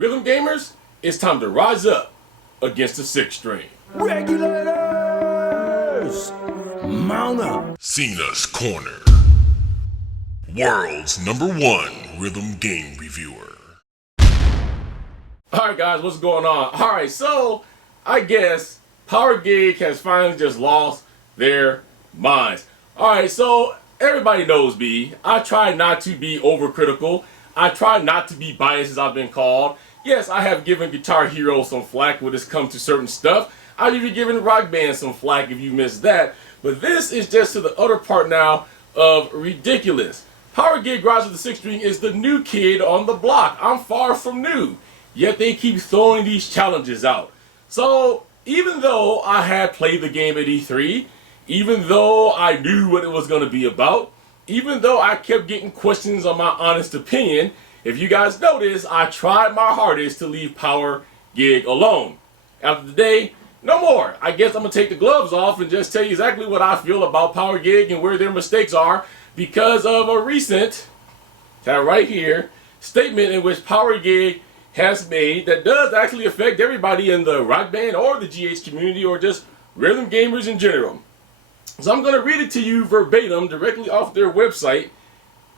Rhythm gamers, it's time to rise up against the sixth string. Regulators! Mount up! Cena's Corner. World's #1 rhythm game reviewer. Alright guys, what's going on? Alright, so I guess Power Gig has finally just lost their minds. Alright, so everybody knows me. I try not to be overcritical. I try not to be biased as I've been called. Yes, I have given Guitar Hero some flack when it's come to certain stuff. I've even given Rock Band some flack if you missed that. But this is just to the other part now of ridiculous. Power Gig Rise of the Sixth String is the new kid on the block. I'm far from new. Yet they keep throwing these challenges out. So even though I had played the game at E3, even though I knew what it was going to be about, even though I kept getting questions on my honest opinion, if you guys notice, I tried my hardest to leave Power Gig alone. After today, no more. I guess I'm going to take the gloves off and just tell you exactly what I feel about Power Gig and where their mistakes are because of a recent, right here, statement in which Power Gig has made that does actually affect everybody in the Rock Band or the GH community or just rhythm gamers in general. So I'm going to read it to you verbatim directly off their website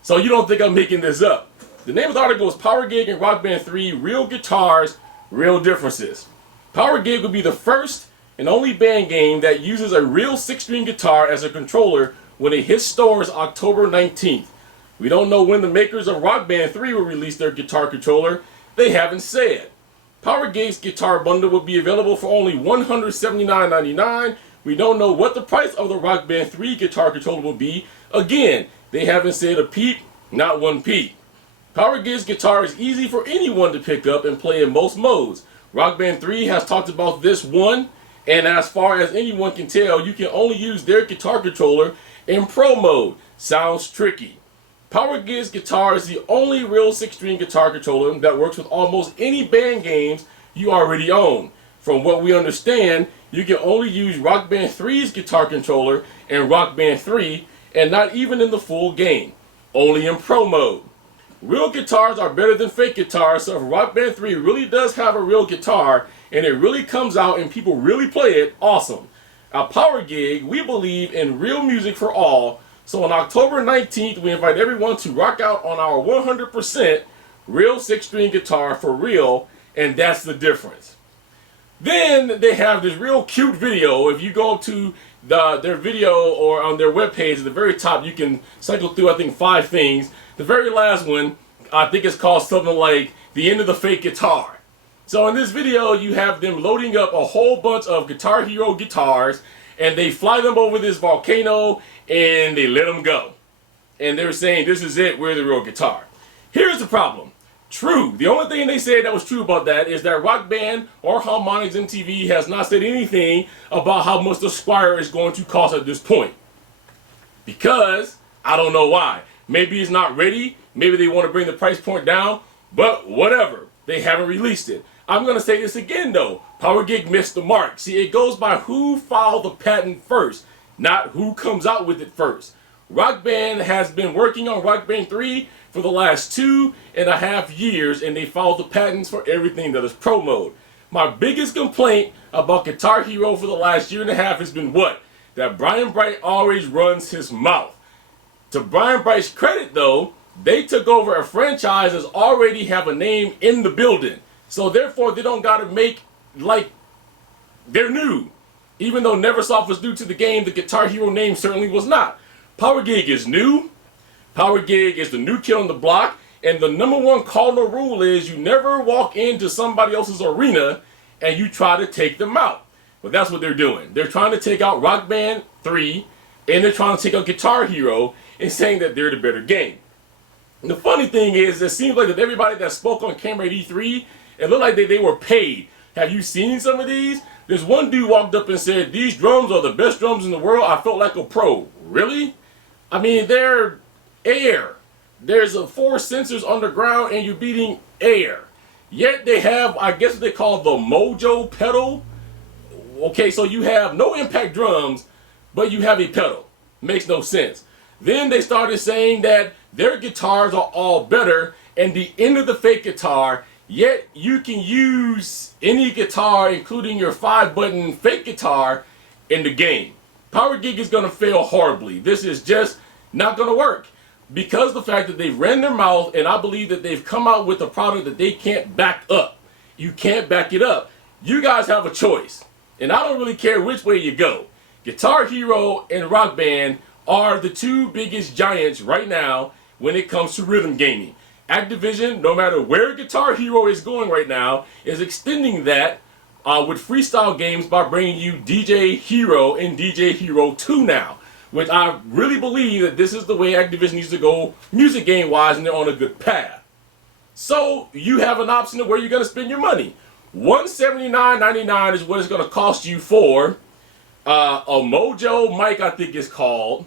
so you don't think I'm making this up. The name of the article is Power Gig and Rock Band 3 Real Guitars, Real Differences. Power Gig will be the first and only band game that uses a real six-string guitar as a controller when it hits stores October 19th. We don't know when the makers of Rock Band 3 will release their guitar controller. They haven't said. Power Gig's guitar bundle will be available for only $179.99. We don't know what the price of the Rock Band 3 guitar controller will be. Again, they haven't said a peep, not one peep. Power Gig's guitar is easy for anyone to pick up and play in most modes. Rock Band 3 has talked about this one, and as far as anyone can tell, you can only use their guitar controller in Pro mode. Sounds tricky. Power Gig's guitar is the only real six-string guitar controller that works with almost any band games you already own. From what we understand, you can only use Rock Band 3's guitar controller in Rock Band 3 and not even in the full game, only in Pro mode. Real guitars are better than fake guitars, so if Rock Band 3 really does have a real guitar and it really comes out and people really play it, awesome. At Power Gig, we believe in real music for all, so on October 19th, we invite everyone to rock out on our 100% real six-string guitar for real, and that's the difference. Then they have this real cute video. If you go to their video or on their webpage, at the very top, you can cycle through, I think, 5 things. The very last one, I think it's called something like The End of the Fake Guitar. So in this video, you have them loading up a whole bunch of Guitar Hero guitars, and they fly them over this volcano, and they let them go. And they're saying, this is it, we're the real guitar. Here's the problem. True. The only thing they said that was true about that is that Rock Band or Harmonix MTV has not said anything about how much the Squire is going to cost at this point. Because, I don't know why. Maybe it's not ready. Maybe they want to bring the price point down. But whatever. They haven't released it. I'm going to say this again though. Power Gig missed the mark. See, it goes by who filed the patent first, not who comes out with it first. Rock Band has been working on Rock Band 3 for the last 2.5 years, and they filed the patents for everything that is Pro mode. My biggest complaint about Guitar Hero for the last 1.5 years has been what? That Brian Bright always runs his mouth. To Brian Bright's credit though, they took over a franchise that already have a name in the building. So therefore they don't gotta make like they're new. Even though Neversoft was new to the game, the Guitar Hero name certainly was not. Power Gig is new. Power Gig is the new kid on the block. And the #1 cardinal rule is you never walk into somebody else's arena and you try to take them out. But that's what they're doing. They're trying to take out Rock Band 3 and they're trying to take out Guitar Hero and saying that they're the better game. And the funny thing is, it seems like that everybody that spoke on camera at E3, it looked like they were paid. Have you seen some of these? There's one dude walked up and said, these drums are the best drums in the world. I felt like a pro. Really? I mean, they're air. There's 4 sensors underground and you're beating air. Yet they have, I guess what they call the Mojo pedal. Okay, so you have no impact drums, but you have a pedal. Makes no sense. Then they started saying that their guitars are all better and the end of the fake guitar, yet you can use any guitar, including your 5-button fake guitar, in the game. Power Gig is going to fail horribly. This is just not going to work because of the fact that they've ran their mouth, and I believe that they've come out with a product that they can't back up. You can't back it up. You guys have a choice, and I don't really care which way you go. Guitar Hero and Rock Band are the two biggest giants right now when it comes to rhythm gaming. Activision, no matter where Guitar Hero is going right now, is extending that with freestyle games by bringing you DJ Hero and DJ Hero 2 now, which I really believe that this is the way Activision needs to go music game wise, and they're on a good path. So you have an option of where you're going to spend your money. $179.99 is what it's going to cost you for a Mojo mic, I think it's called,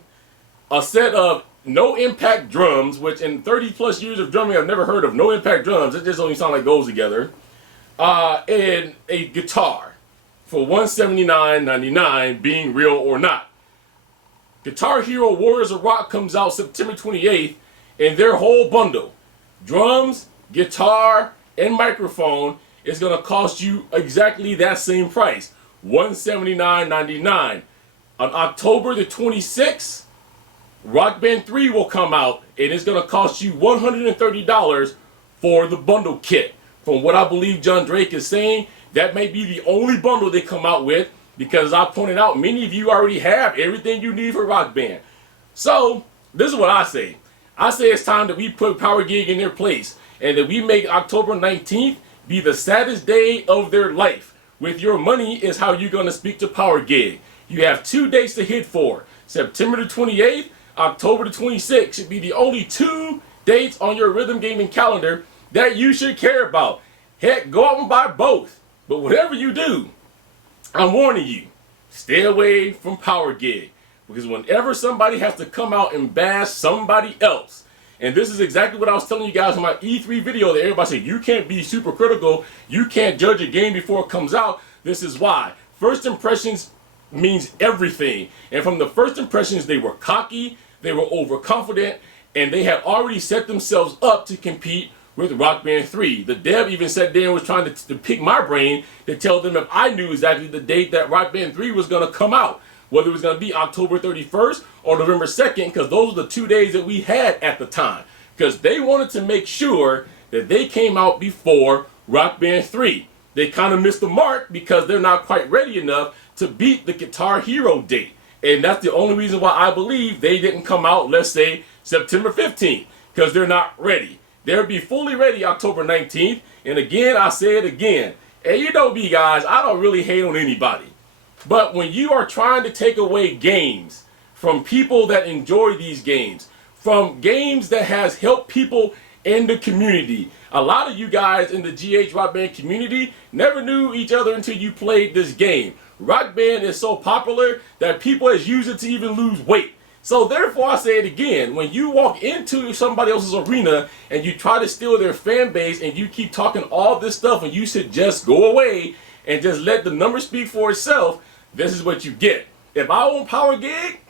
a set of No Impact drums, which in 30 plus years of drumming I've never heard of No Impact drums. It just only sound like it goes together. And a guitar for $179.99, being real or not. Guitar Hero Warriors of Rock comes out September 28th, and their whole bundle, drums, guitar, and microphone, is going to cost you exactly that same price, $179.99. On October the 26th, Rock Band 3 will come out, and it's going to cost you $130 for the bundle kit. From what I believe John Drake is saying, that may be the only bundle they come out with, because as I pointed out, many of you already have everything you need for Rock Band. So, this is what I say. I say it's time that we put Power Gig in their place, and that we make October 19th be the saddest day of their life. With your money is how you're going to speak to Power Gig. You have 2 dates to hit for. September the 28th, October the 26th should be the only 2 dates on your rhythm gaming calendar that you should care about. Heck, go out and buy both. But whatever you do, I'm warning you, stay away from Power Gig. Because whenever somebody has to come out and bash somebody else, and this is exactly what I was telling you guys in my E3 video that everybody said, you can't be super critical, you can't judge a game before it comes out. This is why. First impressions means everything. And from the first impressions, they were cocky, they were overconfident, and they had already set themselves up to compete with Rock Band 3. The dev even sat there and was trying to pick my brain to tell them if I knew exactly the date that Rock Band 3 was going to come out. Whether it was going to be October 31st or November 2nd, because those are the 2 days that we had at the time. Because they wanted to make sure that they came out before Rock Band 3. They kind of missed the mark because they're not quite ready enough to beat the Guitar Hero date. And that's the only reason why I believe they didn't come out, let's say, September 15th. Because they're not ready. They'll be fully ready October 19th. And again, I say it again. And you know me, guys, I don't really hate on anybody. But when you are trying to take away games from people that enjoy these games, from games that has helped people in the community, a lot of you guys in the GH Rock Band community never knew each other until you played this game. Rock Band is so popular that people has used it to even lose weight. So therefore, I say it again, when you walk into somebody else's arena and you try to steal their fan base and you keep talking all this stuff and you should just go away and just let the numbers speak for itself, this is what you get. If I own Power Gig,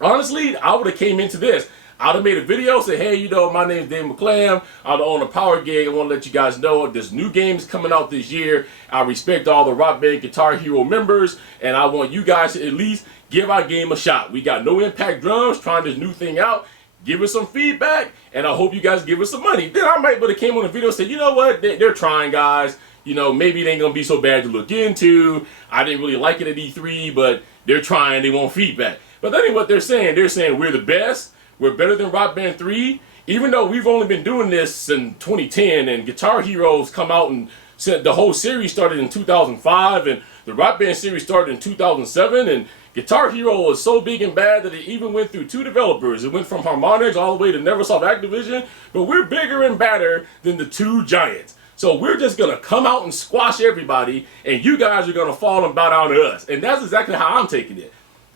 honestly, I would have came into this. I would have made a video, say, hey, you know, my name is Dave McClam. I own a Power Gig. I want to let you guys know there's new games coming out this year. I respect all the Rock Band Guitar Hero members, and I want you guys to at least give our game a shot. We got No Impact drums, trying this new thing out. Give us some feedback, and I hope you guys give us some money. Then I might would have came on the video and said, you know what, they're trying, guys. You know, maybe it ain't going to be so bad to look into. I didn't really like it at E3, but they're trying. They want feedback. But that ain't what they're saying. They're saying we're the best. We're better than Rock Band 3. Even though we've only been doing this in 2010, and Guitar Heroes come out and said the whole series started in 2005, and the Rock Band series started in 2007, and Guitar Hero was so big and bad that it even went through 2 developers. It went from Harmonix all the way to Neversoft Activision, but we're bigger and badder than the 2 giants. So we're just going to come out and squash everybody, and you guys are going to fall and bow down to us. And that's exactly how I'm taking it.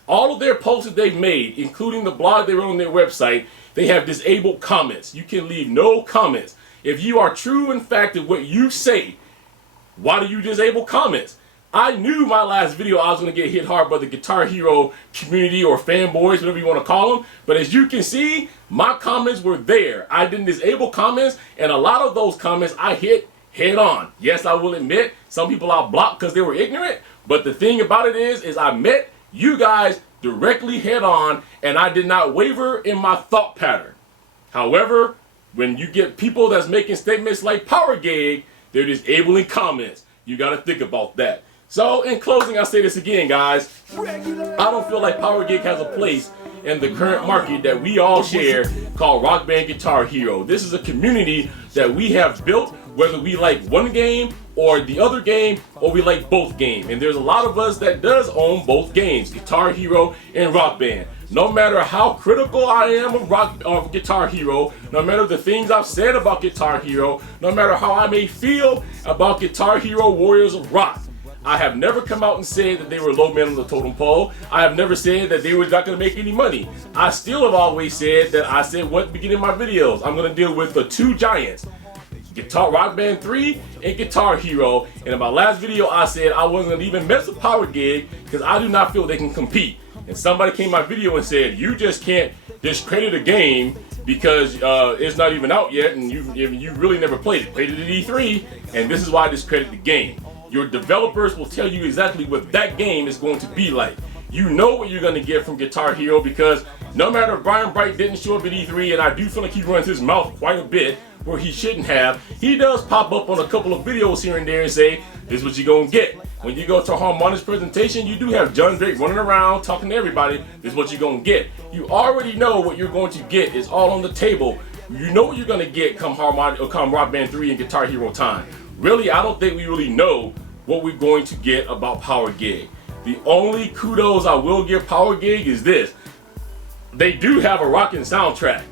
All of their posts that they've made, including the blog they wrote on their website, they have disabled comments. You can leave no comments. If you are true in fact of what you say, why do you disable comments? I knew my last video I was going to get hit hard by the Guitar Hero community or fanboys, whatever you want to call them. But as you can see, my comments were there. I didn't disable comments, and a lot of those comments I hit head on. Yes, I will admit some people I blocked because they were ignorant, but the thing about it is I met you guys directly head on, and I did not waver in my thought pattern. However, when you get people that's making statements like Power Gig, they're disabling comments. You got to think about that. So, in closing, I'll say this again, guys. I don't feel like Power Gig has a place in the current market that we all share called Rock Band Guitar Hero. This is a community that we have built, whether we like one game or the other game, or we like both games. And there's a lot of us that does own both games, Guitar Hero and Rock Band. No matter how critical I am of Guitar Hero, no matter the things I've said about Guitar Hero, no matter how I may feel about Guitar Hero Warriors of Rock, I have never come out and said that they were low men on the totem pole. I have never said that they were not going to make any money. I still have always said that I said what at the beginning of my videos. I'm going to deal with the two giants, Rock Band 3 and Guitar Hero. And in my last video, I said I wasn't going to even mess with Power Gig because I do not feel they can compete. And somebody came in my video and said, you just can't discredit a game because it's not even out yet and you really never played it. Played it at E3, and this is why I discredit the game. Your developers will tell you exactly what that game is going to be like. You know what you're going to get from Guitar Hero because no matter if Brian Bright didn't show up at E3, and I do feel like he runs his mouth quite a bit where he shouldn't have, he does pop up on a couple of videos here and there and say, this is what you're going to get. When you go to Harmonix presentation, you do have John Drake running around talking to everybody, this is what you're going to get. You already know what you're going to get. It's all on the table. You know what you're going to get come Rock Band 3 and Guitar Hero time. Really, I don't think we really know what we're going to get about Power Gig. The only kudos I will give Power Gig is this. They do have a rockin' soundtrack,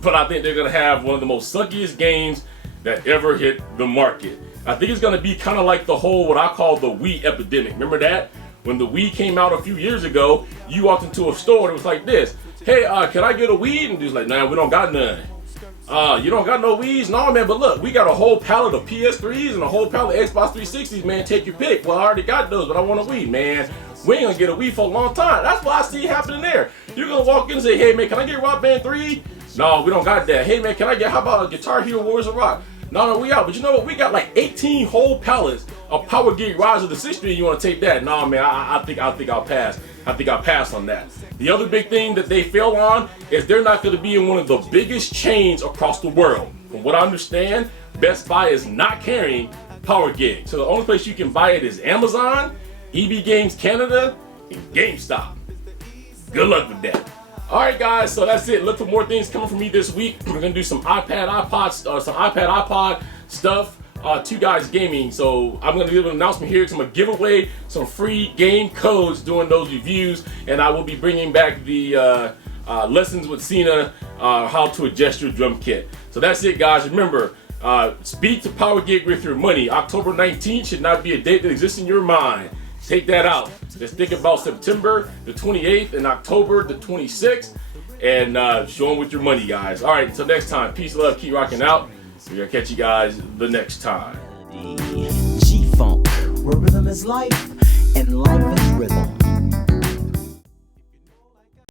but I think they're going to have one of the most suckiest games that ever hit the market. I think it's going to be kind of like the whole, what I call the Wii epidemic. Remember that? When the Wii came out a few years ago, you walked into a store and it was like this. Hey, can I get a Wii? And dude's like, nah, we don't got none. You don't got no Wii's? No, man, but look, we got a whole pallet of PS3s and a whole pallet of Xbox 360s, man. Take your pick. Well, I already got those, but I want a Wii, man. We ain't gonna get a Wii for a long time. That's what I see happening there. You're gonna walk in and say, hey, man, can I get Rock Band 3? No, we don't got that. Hey, man, can I get, how about a Guitar Hero Warriors of Rock? No, we out. But you know what? We got like 18 whole pallets of Power Gig Rise of the 6th Street. You want to take that? No, man, I think I'll pass. I think I'll pass on that. The other big thing that they fail on is they're not going to be in one of the biggest chains across the world. From what I understand, Best Buy is not carrying Power Gig. So the only place you can buy it is Amazon, EB Games Canada, and GameStop. Good luck with that. Alright guys, so that's it. Look for more things coming from me this week. We're going to do some iPad stuff. Two Guys Gaming. So I'm going to give an announcement here. So I'm going to give away some free game codes during those reviews, and I will be bringing back the lessons with Cena, how to adjust your drum kit. So that's it, guys. Remember, speak to Power Gig with your money. October 19th should not be a date that exists in your mind. Take that out. Let's think about September the 28th and October the 26th, and show them with your money, guys. All right, until next time, peace, love, keep rocking out. We're gonna catch you guys the next time. G-Funk, where rhythm is life and life is rhythm.